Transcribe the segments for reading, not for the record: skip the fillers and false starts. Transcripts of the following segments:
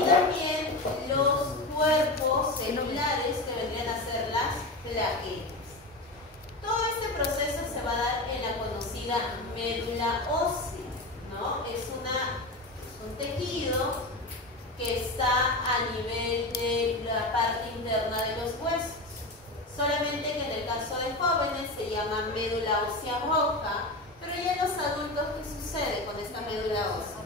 y también los cuerpos celulares que vendrían a ser las plaquetas. Todo este proceso se va a dar en la conocida médula ósea, ¿no? Es un tejido que está a nivel de la parte interna de los huesos. Solamente que en el caso de jóvenes se llama médula ósea roja, pero ya en los adultos, ¿qué sucede con esta médula ósea?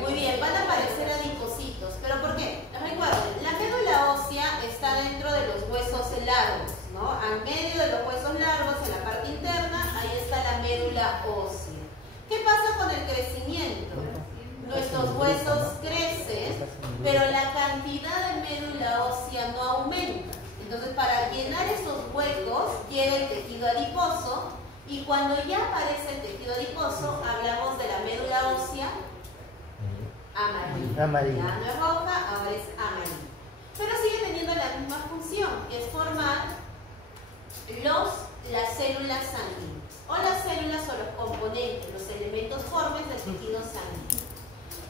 Muy bien, van a aparecer adipocitos. ¿Pero por qué? Recuerden, la médula ósea está dentro de los huesos largos, ¿no? Al medio de los huesos largos, en la parte interna, ahí está la médula ósea. ¿Qué pasa con el crecimiento? Nuestros huesos crecen, pero la cantidad de médula ósea no aumenta. Entonces, para llenar esos huecos, llega el tejido adiposo, y cuando ya aparece el tejido adiposo, hablamos de la médula ósea amarilla. Ya no es roja, ahora es amarilla. Pero sigue teniendo la misma función, que es formar las células sanguíneas, o las células o los componentes, los elementos formes del tejido sanguíneo.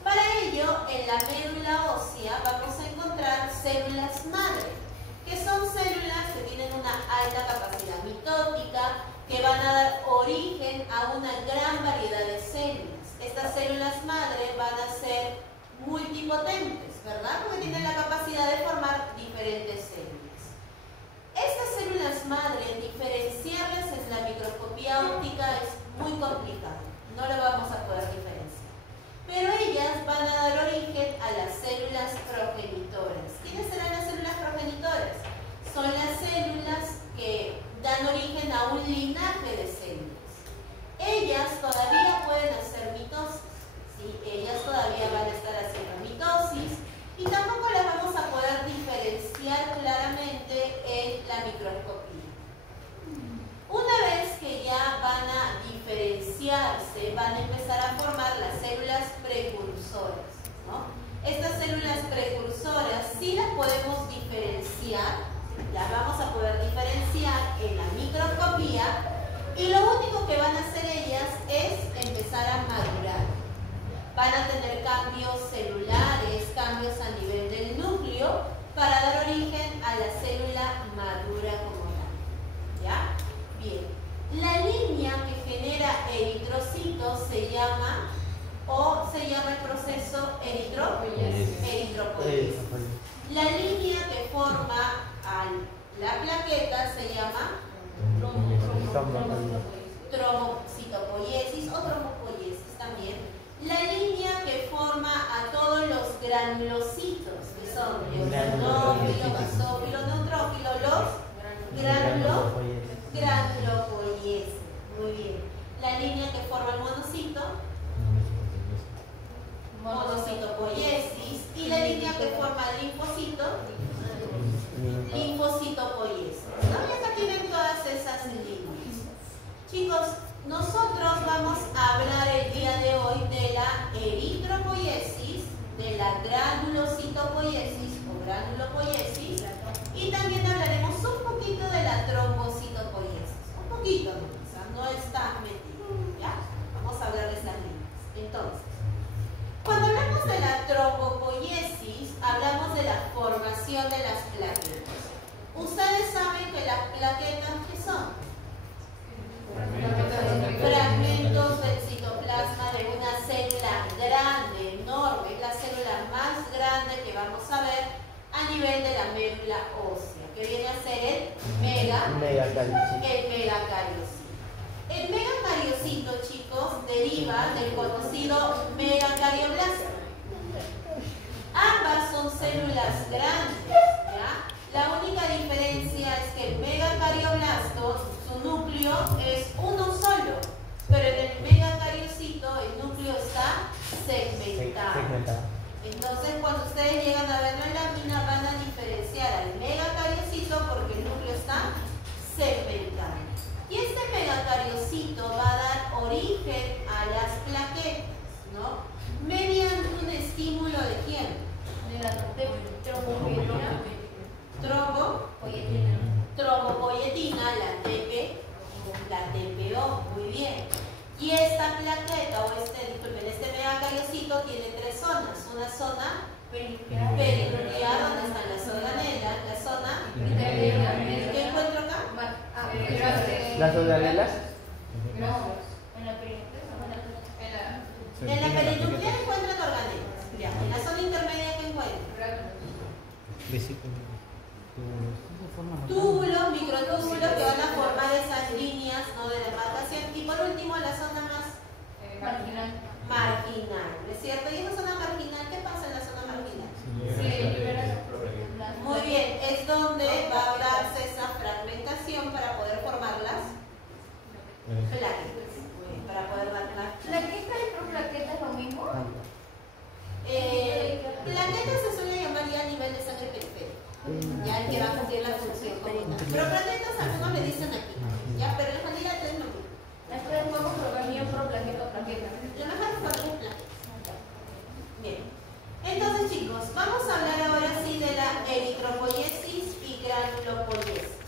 Para ello, en la médula ósea vamos a encontrar células madre, que son células que tienen una alta capacidad mitótica, que van a dar origen a una gran variedad de células. Estas células madre van a ser multipotentes, ¿verdad? Porque tienen la capacidad de formar diferentes células. Estas células madre, diferenciarlas en la microscopía óptica es muy complicado, no lo vamos a poder diferenciar. Pero ellas van a dar origen a las células progenitoras. ¿Quiénes serán las células progenitoras? Son las células que dan origen a un linaje de células. Ellas todavía pueden hacer mitosis, ¿sí? Ellas todavía van a estar haciendo mitosis y tampoco las vamos a poder diferenciar claramente en la microscopía. Una vez que ya van a diferenciarse, van a empezar a formar las células precursoras, ¿no? Estas células precursoras sí las podemos diferenciar, las vamos a poder diferenciar en la microscopía, y lo único que van a hacer ellas es empezar a madurar. Van a tener cambios celulares, cambios a nivel del núcleo, para dar origen a la célula madura como tal. ¿Ya? Bien. La línea que genera eritrocitos se llama el proceso eritropoyesis. La línea que forma la plaqueta se llama trombocitopoiesis o trombopoiesis también. La línea que forma a todos los granulocitos, que son eosinófilo, basófilo, neutrófilo, los granulopoiesis. Muy bien. La línea que forma el monocito, monocitopoiesis, y la línea que forma el linfocito, linfocitopoiesis. ¿No? Y acá tienen todas esas líneas. Chicos, nosotros vamos a hablar el día de hoy de la eritropoiesis, de la granulocitopoiesis o granulopoiesis, y también hablaremos un poquito de la trombocitopoiesis. Un poquito, no está metido. ¿Ya? Vamos a hablar de esas líneas. Entonces, cuando hablamos de la trombopoiesis, hablamos de la formación de las plaquetas. Ustedes saben que las plaquetas, ¿qué son? Fragmentos del citoplasma de una célula grande, enorme, es la célula más grande que vamos a ver a nivel de la médula ósea, que viene a ser el megacariocito. El megacariocito, chicos, deriva del conocido megacarioblasto. Ambas son células grandes, ¿ya? La única diferencia es que el megacardioblasto, su núcleo es uno solo, pero en el megacariocito el núcleo está segmentado. Entonces, cuando ustedes llegan a ver la lámina, van a diferenciar al megacariocito porque el núcleo está segmentado. Y este megacariocito va a dar origen a las plaquetas, ¿no? Mediante un estímulo de quién? De la trombopoietina, la TPO, muy bien. Y esta plaqueta, disculpen, este megacariocito tiene una zona perinuclear donde están las organelas, la zona ¿qué encuentro acá? ¿Las organelas? No, en la perinuclear. En la perinuclear encuentran organelas. Ya. En la zona intermedia ¿qué encuentran? Túbulos, microtúbulos que van a formar esas líneas, ¿no?, de demarcación. Y por último la zona más marginal, ¿no es cierto? ¿Y esa zona marginal qué pasa en la zona marginal? Muy bien, es donde va a darse esa fragmentación para poder formar las plaquetas. Muy bien, para poder dar las ¿Plaqueta y proplaqueta es lo mismo? plaquetas se suele llamar ya a nivel de sangre periférica, ya el que va a cumplir la función como tal. Pero plaquetas algunos le dicen aquí, ya, pero en realidad es lo mismo. Después podemos probar bien proplaqueta o plaqueta. Lo mejor es poner plaquetas. Bien. Entonces, chicos, vamos a hablar ahora sí de la eritropoiesis y granulopoiesis.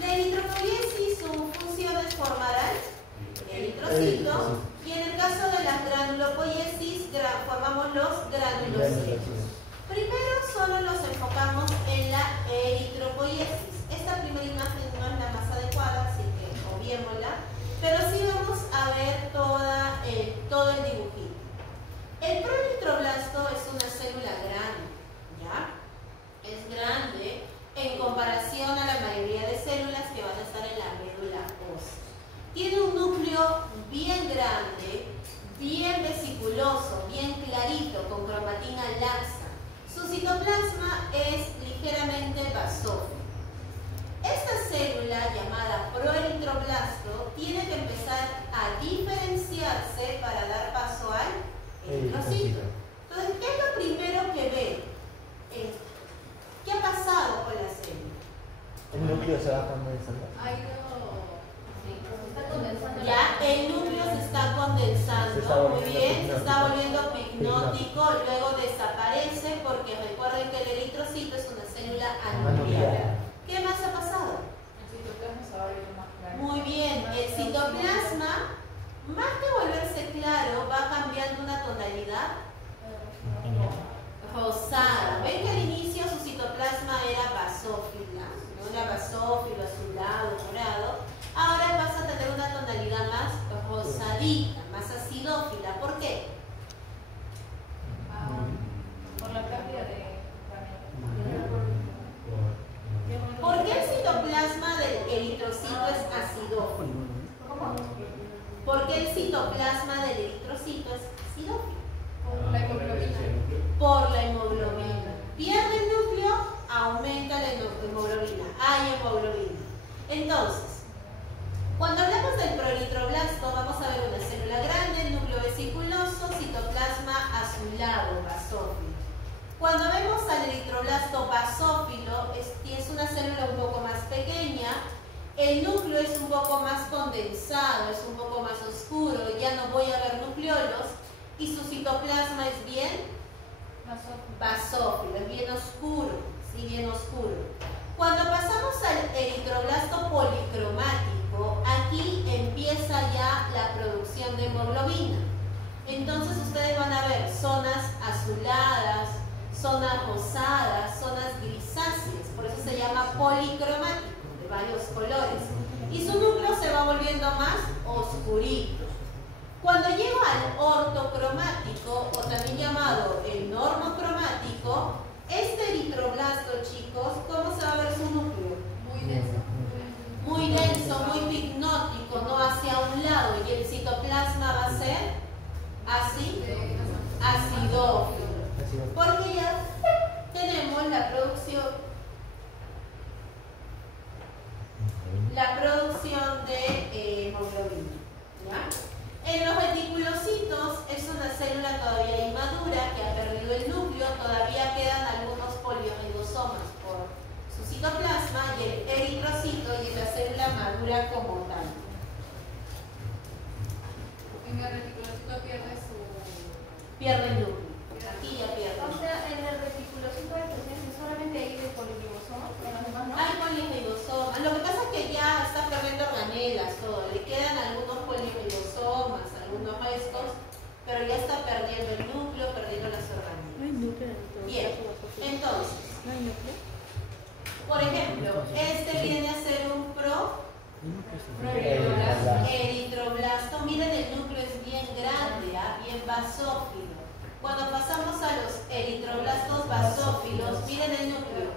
La eritropoiesis, su función es formar al eritrocito, y en el caso de las granulopoiesis formamos los granulocitos. Primero solo nos enfocamos en la eritropoiesis. Esta primera imagen no es la más adecuada, así que obviémosla, pero sí vamos a ver todo el dibujito. El proeritroblasto es una célula grande, ¿ya? Es grande en comparación a la mayoría de células que van a estar en la médula ósea. Tiene un núcleo bien grande, bien vesiculoso, bien clarito, con cromatina laxa. Su citoplasma es ligeramente basófilo. Esta célula llamada proeritroblasto tiene que empezar a diferenciarse para dar paso al eritrocito. Entonces, ¿qué es lo primero que ven? ¿Qué ha pasado con la célula? El núcleo se va condensando. Ya, el núcleo se está condensando, muy bien, se está volviendo pigmótico, luego desaparece porque recuerden que el eritrocito es una célula anular. ¿Qué más ha pasado? El citoplasma se va volviendo más claro. Muy bien, el citoplasma, más que volverse claro, va cambiando una tonalidad rosada. ¿Ven que al inicio su citoplasma era basófila? ¿No? Era basófilo, azulado, morado. Ahora vas a tener una tonalidad más rosadita, más acidófila. ¿Por qué? Por la pérdida de ¿Por qué el citoplasma del eritrocito es acidófilo? ¿Por qué el citoplasma del eritrocito es acidófilo? Por la hemoglobina. Por la hemoglobina. Pierde el núcleo, aumenta la hemoglobina. Hay hemoglobina. Entonces, cuando hablamos del proeritroblasto, vamos a ver una célula grande, núcleo vesiculoso, citoplasma azulado, basófilo. Cuando vemos al eritroblasto basófilo, es una célula un poco más pequeña, el núcleo es un poco más condensado, es un poco más oscuro, ya no voy a ver nucleolos, y su citoplasma es bien basófilo, es bien oscuro, ¿sí? Bien oscuro. Cuando pasamos al eritroblasto policromático, aquí empieza ya la producción de hemoglobina. Entonces ustedes van a ver zonas azuladas, zonas rosadas, zonas grisáceas, por eso se llama policromático, de varios colores. Y su núcleo se va volviendo más oscurito. Cuando llego al ortocromático, o también llamado el normocromático, este eritroblasto, chicos, ¿cómo se va a ver su núcleo? Muy denso, muy pigmótico, no hacia un lado, y el citoplasma va a ser así, acidófilo. Porque ya tenemos la producción de hemoglobina, ¿ya? En los reticulocitos es una célula todavía inmadura que ha perdido el núcleo, todavía quedan algunos polioribosomas por su citoplasma, y el eritrocito y la célula madura como tal. En el reticulocito Pierde el núcleo. Aquí ya pierde. O sea, en el reticulocito de presencia solamente hay de poliribosomas, en los demás no. Hay poliribosomas. Lo que pasa es que ya está perdiendo organelas, todo. Le quedan algunos poliribosomas, algunos restos, pero ya está perdiendo el núcleo, perdiendo las organelas. basófilo. Cuando pasamos a los eritroblastos basófilos, miren el núcleo,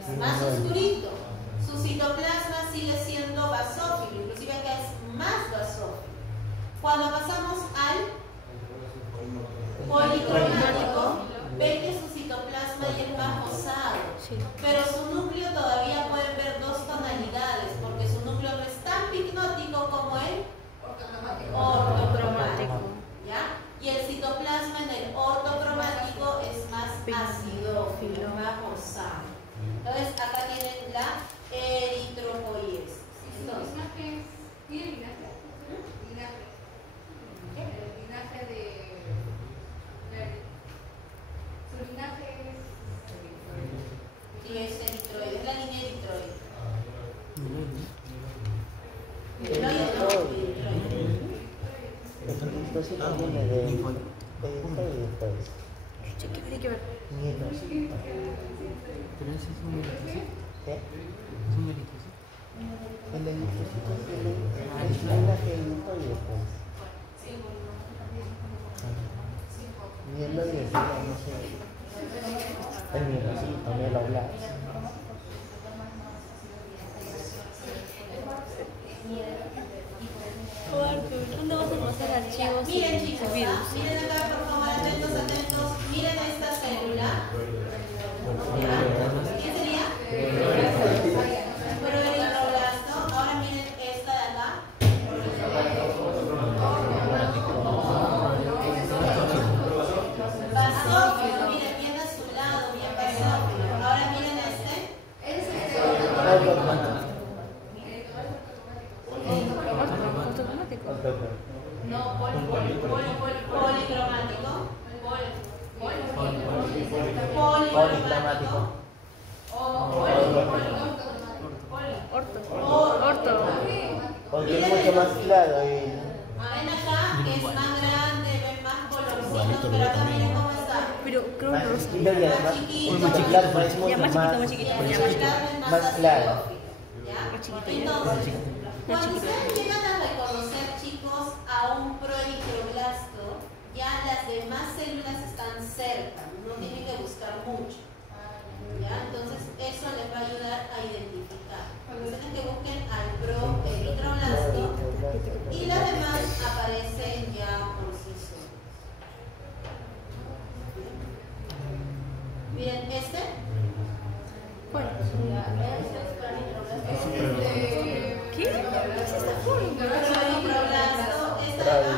es más oscurito. Su citoplasma sigue siendo basófilo, inclusive acá es más basófilo. Cuando pasamos al policromático, ven que su citoplasma ya es más rosado, pero su núcleo todavía pueden ver dos tonalidades, porque su núcleo no es tan picnótico como el ortocromático, ¿ya? Y el citoplasma en el ortocromático es más acidófilo, más rosado. Entonces acá tienen la eritropoiesis. ¿Tiene linaje? El linaje de... Su linaje es... Sí, es eritroide, es la línea eritroide. Esto sí viene de después. ¿Qué tiene que ver? Nietos. Pero ese es un eritrocito. ¿Qué? Es un eritrocito. El eritrocito es la gelitoide, pues. Mieloide, no sé. El mielocito, mieloblasto. ¿Cuándo vas a pasar archivos? Miren chicos, miren acá por favor, atentos, miren esta célula. ¿Qué sería? Proeritroblasto. Ahora miren esta de acá. Basófilo, miren bien a su lado, bien basófilo. Ahora miren este. No, policromático. Policromático. Orto. Porque es mucho más claro y... Ven acá que es más grande, ven más colorcitos, pero acá miren cómo está. Pero creo más que rosa. chiquito y además el citoplasma es mucho Ya más chiquito, El citoplasma es más claro. ¿Ya? Más chiquito, ya. Entonces, cuando ustedes llegan a reconocer, chicos, a un proeritroblasto, ya las demás células están cerca, no tienen que buscar mucho. ¿Ya? Entonces, eso les va a ayudar a identificar. Ustedes que busquen al proeritroblasto y las demás aparecen ya por sí solos. Miren, este. ¿Cuál? ¿Qué? ¿Qué es esta forma? Proeritroblasto, esta acá.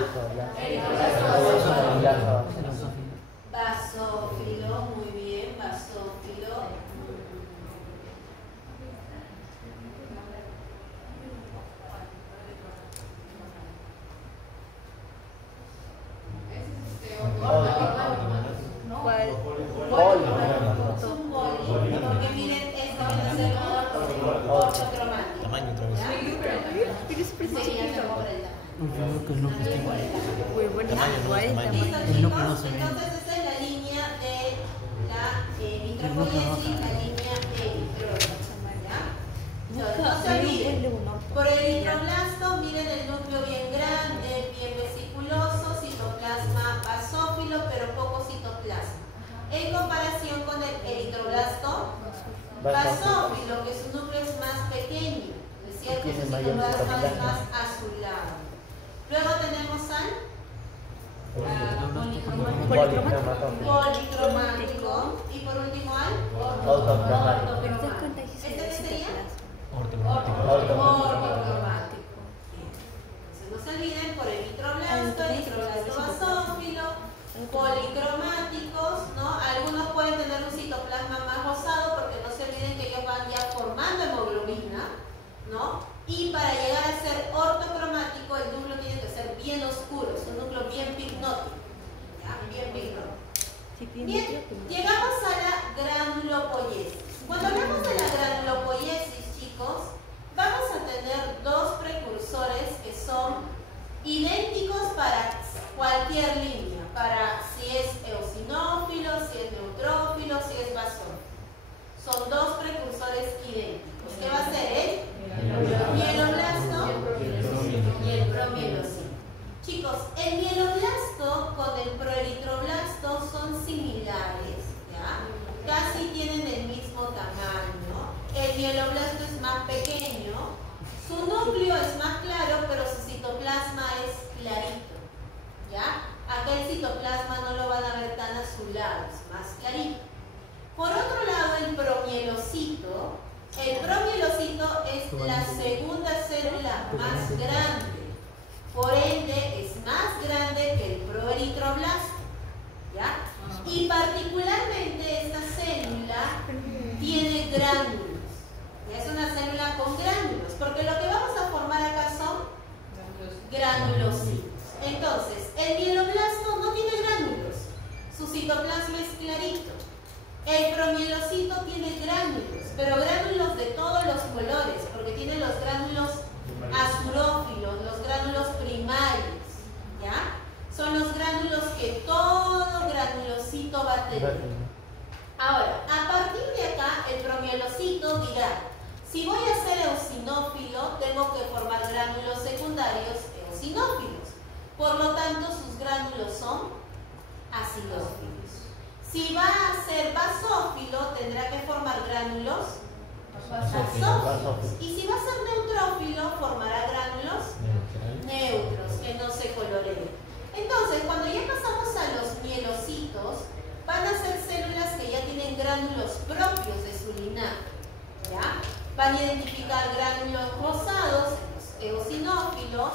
Basófilo, muy bien, basófilo. ¿Cuál? Es un boli, porque miren, esto viene a ser ortocromático. Tamaño otra vez. Pero es súper Sería chiquito. mejor el tamaño. Que el núcleo está igual. Muy bueno. Tamaño, no, Igual el tamaño. Listo, tamaño. El núcleo no chicos, se ve. entonces esta es la línea de la eritropoiesis, la línea eritroide. ¿Ya? No se olviden. Por el eritroblasto, miren el núcleo bien grande, bien vesiculoso, citoplasma basófilo, pero poco citoplasma. En comparación con el eritroblasto basófilo, que su núcleo es más pequeño, es cierto, su citoplasma es más azulado. Luego tenemos al policromático y por último al Ortocromático. Pero te das cuenta que ¿Este qué sería? Ortocromático. Entonces no se olviden por eritroblasto, eritroblasto basófilo, policromáticos, ¿no? Algunos pueden tener un citoplasma más rosado porque no se olviden que ellos van ya formando hemoglobina, ¿no? Y para llegar a ser ortocromático el núcleo tiene que ser bien oscuro, es un núcleo bien picnótico, ¿ya? Bien picnótico. Bien, llegamos a la granulopoiesis. Cuando hablamos de la granulopoiesis, chicos, vamos a tener dos precursores que son idénticos para cualquier línea, para si es eosinófilo, si es neutrófilo, si es basófilo. Son dos precursores idénticos. ¿Qué va a ser el mieloblasto y el promielocito? Chicos, el mieloblasto con el lados, más clarito. Por otro lado, el promielocito es la segunda célula más grande. Por ende, es más grande que el proeritroblasto. ¿Ya? Y particularmente esta célula tiene gránulos. Es una célula con gránulos, porque lo que vamos a formar acá son granulocitos. Entonces, el mieloblasto no tiene gránulos, su citoplasma es clarito. El promielocito tiene gránulos, pero gránulos de todos los colores, porque tiene los gránulos azurófilos, los gránulos primarios, ¿ya? Son los gránulos que todo granulocito va a tener. Ahora, a partir de acá, el promielocito dirá, si voy a ser eosinófilo, tengo que formar gránulos secundarios eosinófilos. Por lo tanto, sus gránulos son acidófilos. Si va a ser basófilo, tendrá que formar gránulos basófilos. Y si va a ser neutrófilo, formará gránulos neutros, que no se coloreen. Entonces, cuando ya pasamos a los mielocitos, van a ser células que ya tienen gránulos propios de su linaje. ¿Ya? Van a identificar gránulos rosados en los eosinófilos,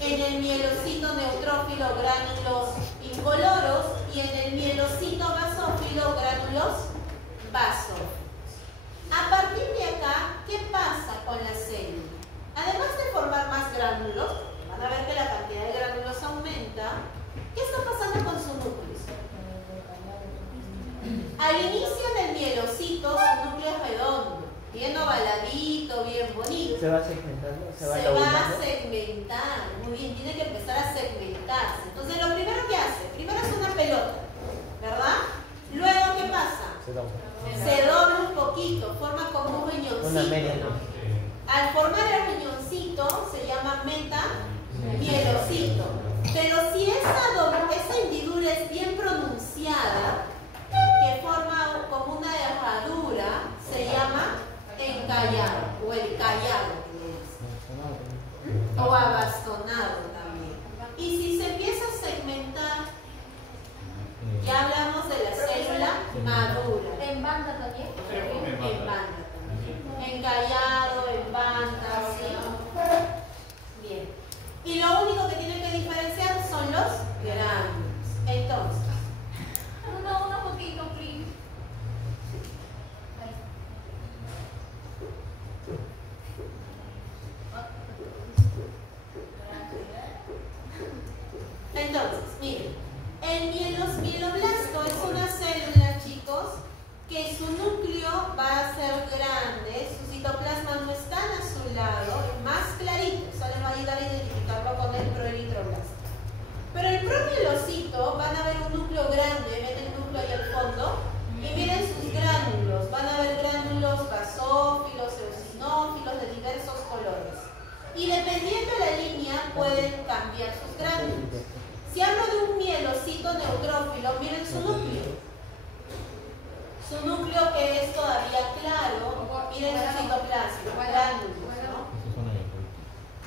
en el mielocito neutrófilo gránulos incoloros y en el mielocito basófilo gránulos basófilos. A partir de acá, ¿qué pasa con la célula? Además de formar más gránulos, van a ver que la cantidad de gránulos aumenta. ¿Qué está pasando con su núcleo? Al inicio del mielocito, su núcleo es redondo, bien ovaladito, bien bonito. ¿Se va segmentando? ¿Se va a segmentar? Muy bien, tiene que empezar a segmentarse. Entonces, lo primero que hace, primero es una pelota, ¿verdad? Luego, ¿qué pasa? Se dobla un poquito, forma como un riñoncito. Una media. Al formar el riñoncito, se llama metamielocito. Pero si esa hendidura es bien pronunciada, que forma como una herradura, se llama encallado o el callado, o abastonado también. Y si se empieza a segmentar, ya hablamos de la célula madura. ¿En banda también? En banda también. Encallado, en banda, ¿sí? Bien. Y lo único que tienen que diferenciar son los gránulos. Entonces, una poquito, please. Entonces, miren, el mieloblasto es una célula, chicos, que su núcleo va a ser grande, su citoplasma no es tan azulado, es más clarito, eso les va a ayudar a identificarlo con el proeritroblasto. Pero el promielocito van a ver un núcleo grande, ven el núcleo ahí al fondo, y miren sus gránulos, van a ver gránulos basófilos, eosinófilos de diversos colores. Y dependiendo de la línea pueden cambiar sus gránulos. Si hablo de un mielocito neutrófilo, miren su núcleo. Su núcleo que es todavía claro, miren su citoplasma, gránulos, ¿no?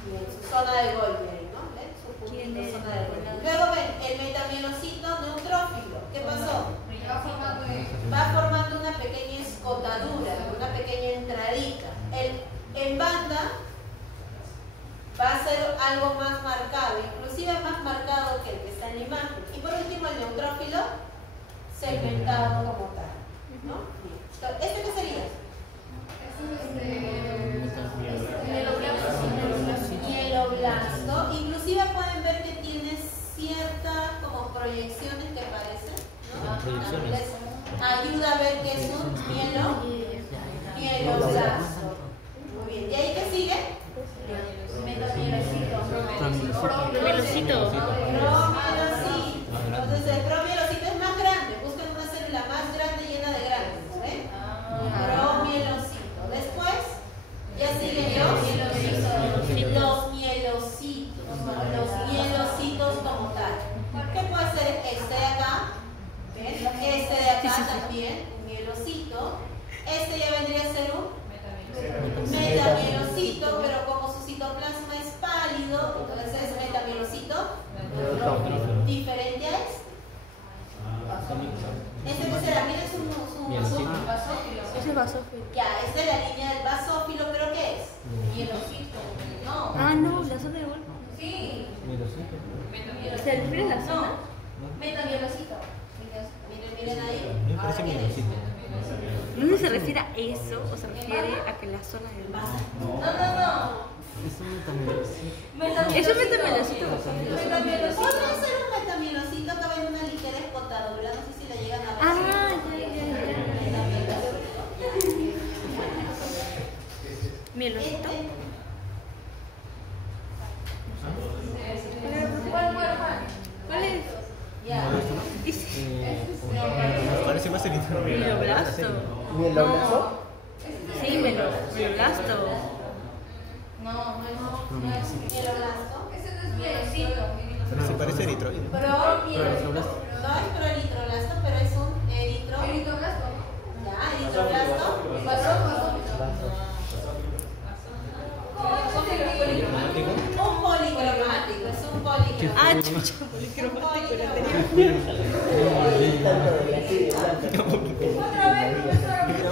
Bien, su zona de Golgi, ¿no? ¿Ven? Su puntito, zona de Golgi. Luego ven, el metamielocito neutrófilo. ¿Qué pasó? Va formando una pequeña escotadura, una pequeña entradita. En banda va a ser algo más marcado, inclusive más marcado que el que está en la imagen. Y por último, el neutrófilo segmentado como tal, ¿no? Bien. Entonces, ¿este qué sería? Mieloblasto. Inclusive pueden ver que tiene ciertas como proyecciones que parecen, ¿no? Les ayuda a ver que es un mieloblasto. Muy bien. ¿Y ahí qué sigue? Mielocito. Entonces el promielocito es más grande. Busquen una célula más grande llena de gránulos. ¿Ven? Promielocito. Después ya siguen los mielocitos. Los mielocitos como tal. ¿Qué puede ser este de acá? ¿Ven? Este de acá también, un mielocito. Este ya vendría a ser un metamielocito, pero como su citoplasma es pálido, entonces es metamielocito diferente a este. Este que será, miren su Mielocito. basófilo. Ese es basófilo. Ya, esta es la línea del basófilo, ¿pero qué es? Mielocito. No. Ah, no, la zona de golpe. Sí. Mielocito. ¿Se refiere a la zona? Metamielocito. Miren ahí. Me parece mielocito. No sé si se refiere a eso o se refiere a que la zona del golpe. No. Eso también es. Eso es metamielocito. Podría ser un metamielocito, acaba en una ligera espotadura, no sé si la llegan a ver. Ah, ya. Mielocito. ¿Cuál es? Ya. Parece más eritrocito. Mieloblasto. ¿Mieloblasto? Sí, mieloblasto. No. Mieloblasto. Ese no es mielocito. Pero se parece eritroide. Pro-mielocito. No es proeritroblasto, pero es un Eritroblasto. Ya, eritroblasto. Un policromático, es un policromático. Ah, chucha.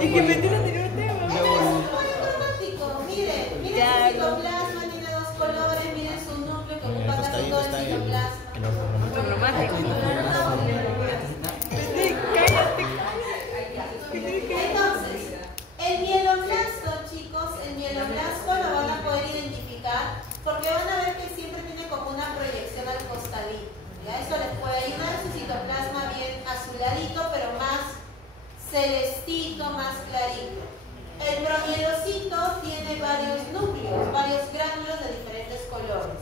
Es que me tiene anterior tema. Es un policromático. Miren su citoplasma, tiene dos colores, miren su núcleo que ocupa casi todo el citoplasma. Cromático. Entonces, el mieloblasto, chicos, el mieloblasto lo van a poder identificar porque van a ver que siempre tiene como una proyección al costadito. ¿Ya? Eso les puede ayudar, su citoplasma bien azuladito, pero más celestito, más clarito. El promielocito tiene varios núcleos, varios gránulos de diferentes colores.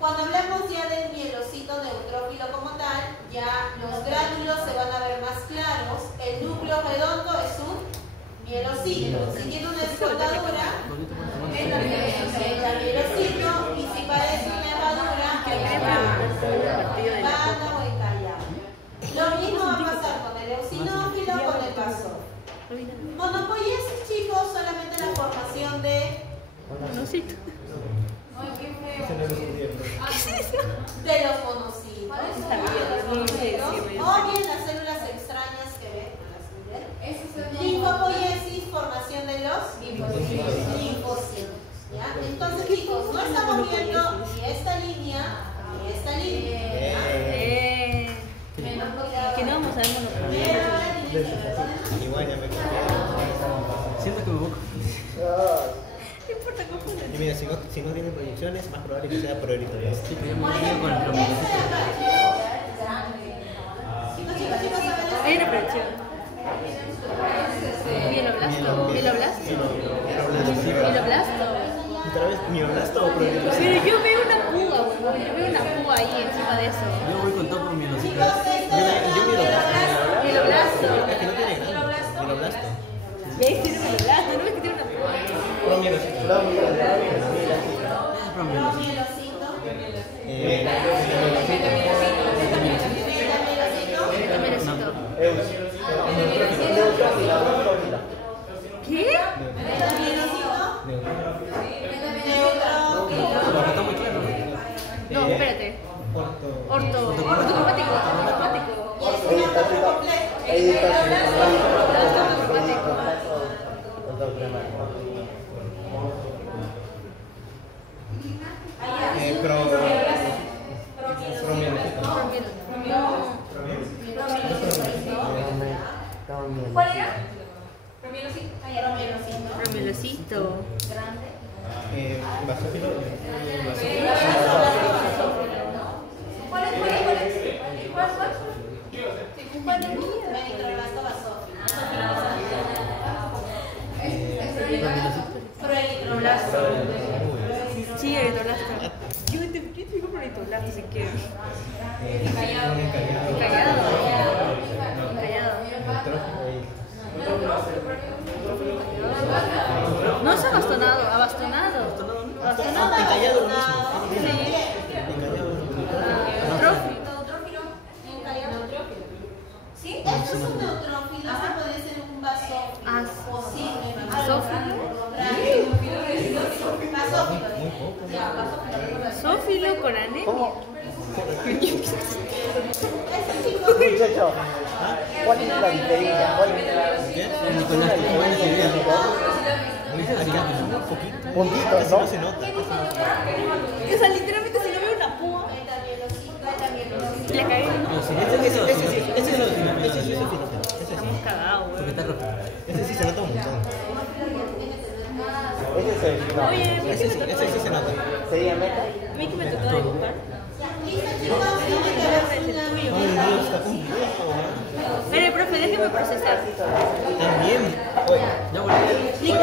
Cuando hablamos ya del mielocito neutrófilo como tal, ya los gránulos se van a ver más claros. El núcleo redondo es un mielocito. Si tiene una escotadura, es la mielocito. Y si parece una herradura, banda o encallado. Lo mismo va a pasar con el eosinófilo o con el basófilo. Monopoiesis, chicos, solamente la formación de Monocito. de los monocitos. O bien las células extrañas que ven. Linfopoiesis, formación de los linfocitos. ¿Ya? Entonces, chicos, no estamos viendo ni esta línea ni esta línea. Que no vamos a ver monopolio. Igual ya me Siento que me voy. No importa cómo. Y mira, si no tiene proyecciones, más probable que sea proeritroide. Sí, pero yo me voy con el Este de promielocito. acá, chicos, chicos, a ver. Hay una proyección. Mieloblasto. ¿Otra vez mieloblasto o proeritroide? Pero yo veo una púa, huevón. Yo veo una púa ahí encima de eso. Yo voy con todo promielocito. Chicos, este de acá, Mieloblasto. Es que no tiene grano. Mieloblasto. ¿Ves? Tiene mieloblasto. ¿No ves que tiene una púa? Promielocito. Es promielocito. Mielocito. ¿Qué? Está muy claro. No, espérate. Ortocromático. ¿Cuál era? Promielocito. Promielocito. Grande. Basófilo. ¿Cuál es? Eritroblasto basófilo. Proeritroblasto. Sí, eritroblasto. Yo te digo proeritroblasto, así que. Encallado. No es abastonado. Encallado lo mismo. Sí. Neutrófilo. ¿Sí? Esto es un neutrófilo, eso podría ser un basófilo. Posible. ¿Basófilo? Basófilo. Basófilo con anemia. Muchacho, ¿cuál es la diferencia? ¿Cuál es la El Nicolás, ¿cómo van a seguir? A mí se me hace un poquito. puntitos, no? Se nota. O sea, literalmente si yo veo una púa, le cae, ¿no? Ese sí se nota. Estamos cagados, Porque güey. está rojo. Ese sí se nota un montón. Ese es el. No. Oye, ¿por qué me tocó Ese sí se nota. ¿Sería meta? a mí que me tocó dibujar? Listo, chicos, tiene que ver una Ay, Dios, está complejo. Pero, profe, déjeme procesar. También. Oye, Ya volví. Nico,